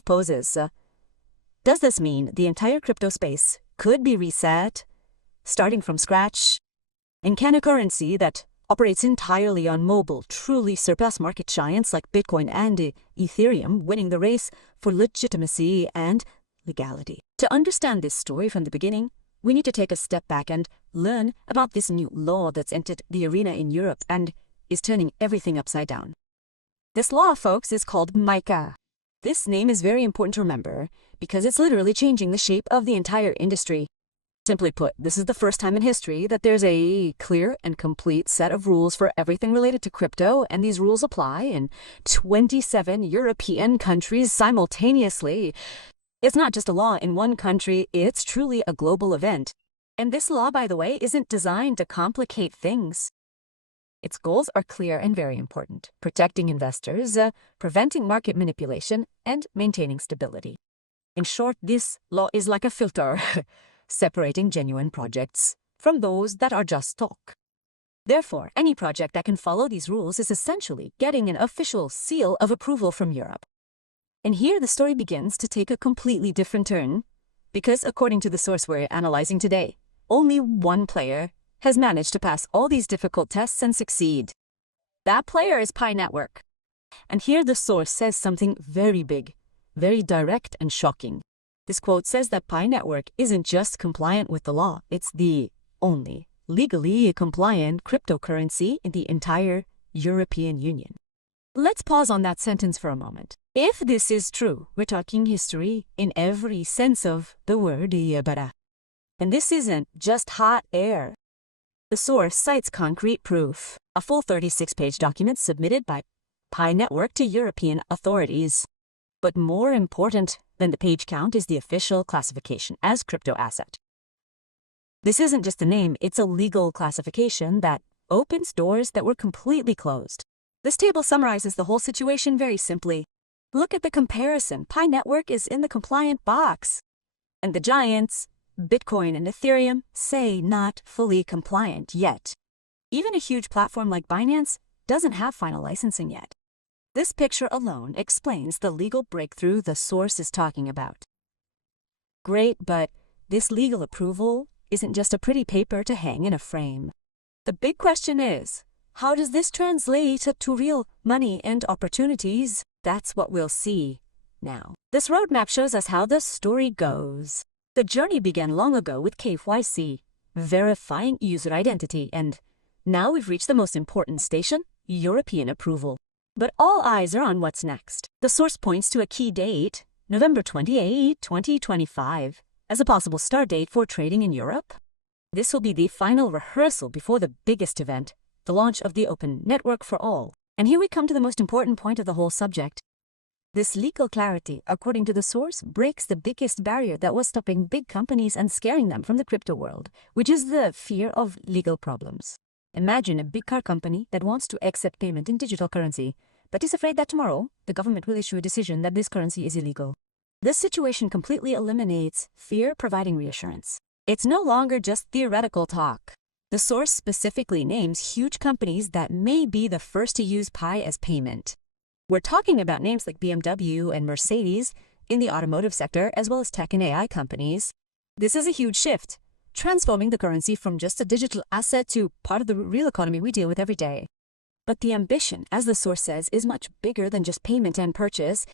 poses. Does this mean the entire crypto space could be reset, starting from scratch? And can a currency that operates entirely on mobile truly surpass market giants like Bitcoin and Ethereum, winning the race for legitimacy and legality? To understand this story from the beginning, we need to take a step back and learn about this new law that's entered the arena in Europe and is turning everything upside down. This law, folks, is called MiCA. This name is very important to remember because it's literally changing the shape of the entire industry. Simply put, this is the first time in history that there's a clear and complete set of rules for everything related to crypto, and these rules apply in 27 European countries simultaneously. It's not just a law in one country, it's truly a global event. And this law, by the way, isn't designed to complicate things. Its goals are clear and very important: protecting investors, preventing market manipulation, and maintaining stability. In short, this law is like a filter, separating genuine projects from those that are just talk. Therefore, any project that can follow these rules is essentially getting an official seal of approval from Europe. And here the story begins to take a completely different turn, because according to the source we're analyzing today, only one player has managed to pass all these difficult tests and succeed. That player is Pi Network. And here the source says something very big, very direct and shocking. This quote says that Pi Network isn't just compliant with the law, it's the only legally compliant cryptocurrency in the entire European Union. Let's pause on that sentence for a moment. If this is true, we're talking history in every sense of the word, yabara. And this isn't just hot air. The source cites concrete proof, a full 36-page document submitted by Pi Network to European authorities. But more important than the page count is the official classification as crypto asset. This isn't just a name, it's a legal classification that opens doors that were completely closed. This table summarizes the whole situation very simply. Look at the comparison. Pi Network is in the compliant box. And the giants, Bitcoin and Ethereum, say not fully compliant yet. Even a huge platform like Binance doesn't have final licensing yet. This picture alone explains the legal breakthrough the source is talking about. Great, but this legal approval isn't just a pretty paper to hang in a frame. The big question is, how does this translate to real money and opportunities? That's what we'll see now. This roadmap shows us how the story goes. The journey began long ago with KYC, verifying user identity, and now we've reached the most important station, European approval. But all eyes are on what's next. The source points to a key date, November 28, 2025, as a possible start date for trading in Europe. This will be the final rehearsal before the biggest event, the launch of the Open Network for All. And here we come to the most important point of the whole subject. This legal clarity, according to the source, breaks the biggest barrier that was stopping big companies and scaring them from the crypto world, which is the fear of legal problems. Imagine a big car company that wants to accept payment in digital currency, but is afraid that tomorrow the government will issue a decision that this currency is illegal. This situation completely eliminates fear, providing reassurance. It's no longer just theoretical talk. The source specifically names huge companies that may be the first to use Pi as payment. We're talking about names like BMW and Mercedes in the automotive sector, as well as tech and AI companies. This is a huge shift, transforming the currency from just a digital asset to part of the real economy we deal with every day. But the ambition, as the source says, is much bigger than just payment and purchase.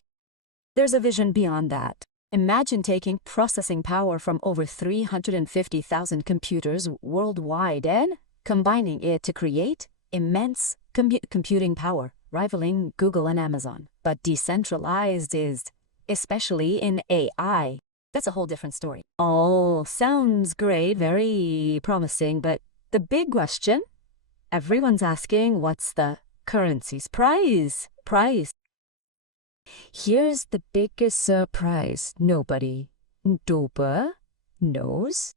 There's a vision beyond that. Imagine taking processing power from over 350,000 computers worldwide and combining it to create immense computing power, rivaling Google and Amazon. But decentralized is, especially in AI, that's a whole different story. All sounds great, very promising, but the big question, everyone's asking, what's the currency's price? Here's the biggest surprise. Nobody knows.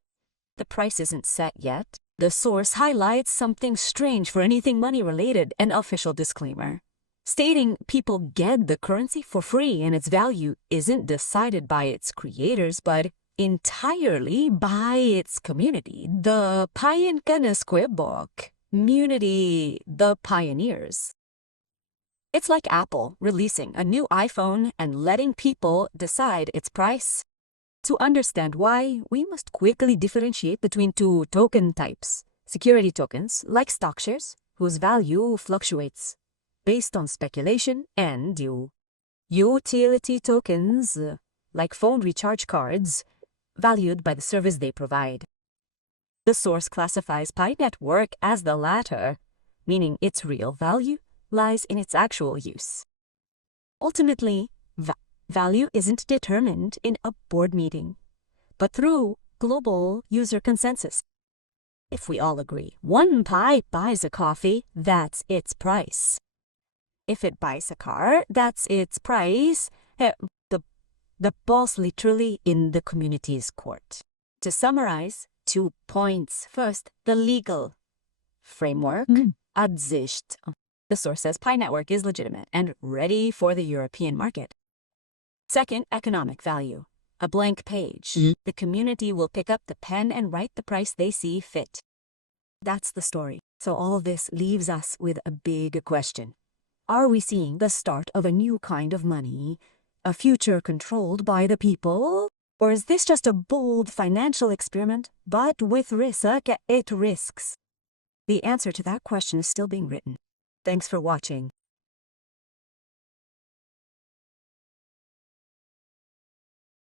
The price isn't set yet. The source highlights something strange for anything money-related, an official disclaimer, stating people get the currency for free and its value isn't decided by its creators, but entirely by its community, the Pioneer community, the pioneers. It's like Apple releasing a new iPhone and letting people decide its price. To understand why, we must quickly differentiate between two token types. Security tokens, like stock shares, whose value fluctuates based on speculation, and utility tokens, like phone recharge cards, valued by the service they provide. The source classifies Pi network as the latter, meaning its real value lies in its actual use. Ultimately, value isn't determined in a board meeting, but through global user consensus. If we all agree 1 Pi buys a coffee, that's its price. If it buys a car, that's its price. The ball's literally in the community's court. To summarize, 2 points. First, the legal framework. Adsicht. The source says Pi network is legitimate and ready for the European market. Second, economic value. A blank page. The community will pick up the pen and write the price they see fit. That's the story. So all this leaves us with a big question. Are we seeing the start of a new kind of money, a future controlled by the people? Or is this just a bold financial experiment, but with risks? The answer to that question is still being written. Thanks for watching.